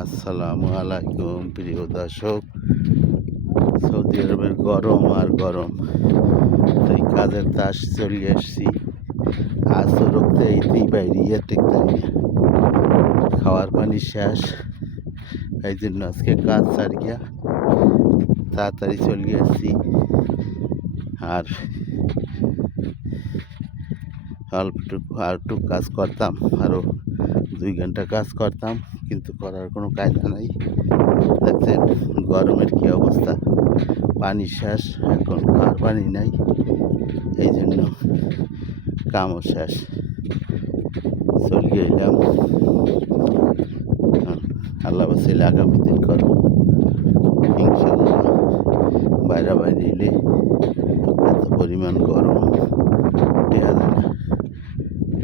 আসসালামু আলাইকুম প্রিয় দর্শক। সৌদি আরবের গরম আর গরম, তাই কাজের তাস চলে এসছি। আজ তো রক্তে এইতেই বাইরে টেকতে খাওয়ার পানি শেষ, এই জন্য আজকে কাজ ছাড়িয়া তাড়াতাড়ি চলে এসছি। আর অল্পটুকু কাজ করতাম, আরও 2 ঘন্টা কাজ করতাম, কিন্তু করার কোনো কায়দা নাই। দেখছেন গরমের কী অবস্থা, পানি শেষ, এখন খাওয়ার পানি নাই, এই জন্য কামও শেষ। চলিয়ে এলাম, আল্লাহ বাসাইলে আগামী দিন করবো ইনশাল্লাহ। বাইরে এলে এত পরিমাণ গরম টেহা যায় না।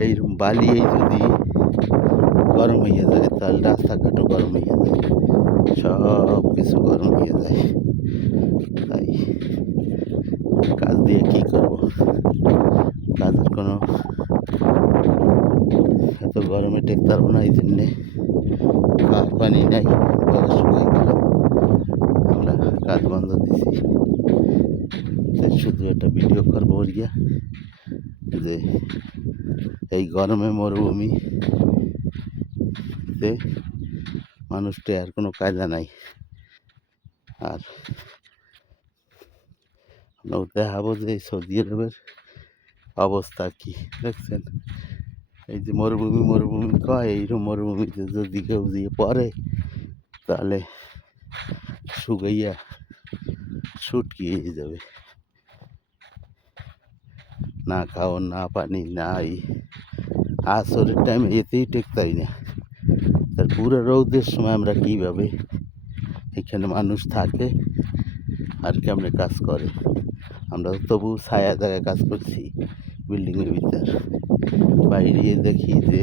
এইরকম বালিয়েই যদি গরম হয়ে যায় তাহলে রাস্তাঘাটও গরম হয়ে যায়, সব কিছু গরম হয়ে যায়। তাই কাজ দিয়ে কী করবো, কাজের কোনো এত গরমে টেকতে পারবো না, এই জন্যে খাওয়ার পানি নাই, শুকিয়ে গেল, আমরা কাজ বন্ধ দিছি। তাই শুধু একটা ভিডিও করবো গিয়া যে এই গরমে মরুভূমিতে মানুষটা আর কোনো কায়দা নাই। আর দেখাবো যে সৌদি আরবের অবস্থা কি। দেখছেন এই যে মরুভূমি কয়, এইরকম মরুভূমিতে যদি কেউ দিয়ে পড়ে তাহলে শুকাইয়া শুটকিয়ে যাবে, না খাও না পানি নাই। আসরের টাইমে এতেই টেকতাই না, তার পুরো রৌদের সময় আমরা কীভাবে এখানে মানুষ থাকে আর কেমনে কাজ করে। আমরা তবু ছায়া জায়গায় কাজ করছি, বিল্ডিংয়ের ভিতর। বাইরে দেখি যে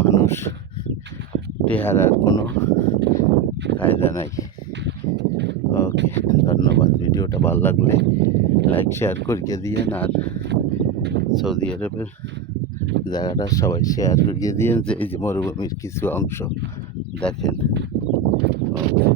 মানুষ চেহারার কোনো কায়দা নাই। ওকে, ধন্যবাদ। ভিডিওটা ভালো লাগলে লাইক শেয়ার করিয়ে দিয়েন, আর সৌদি আরবের জায়গাটা সবাই শেয়ার করিয়ে দিয়েন যে এই যে মরুভূমির কিছু অংশ দেখেন। ওকে।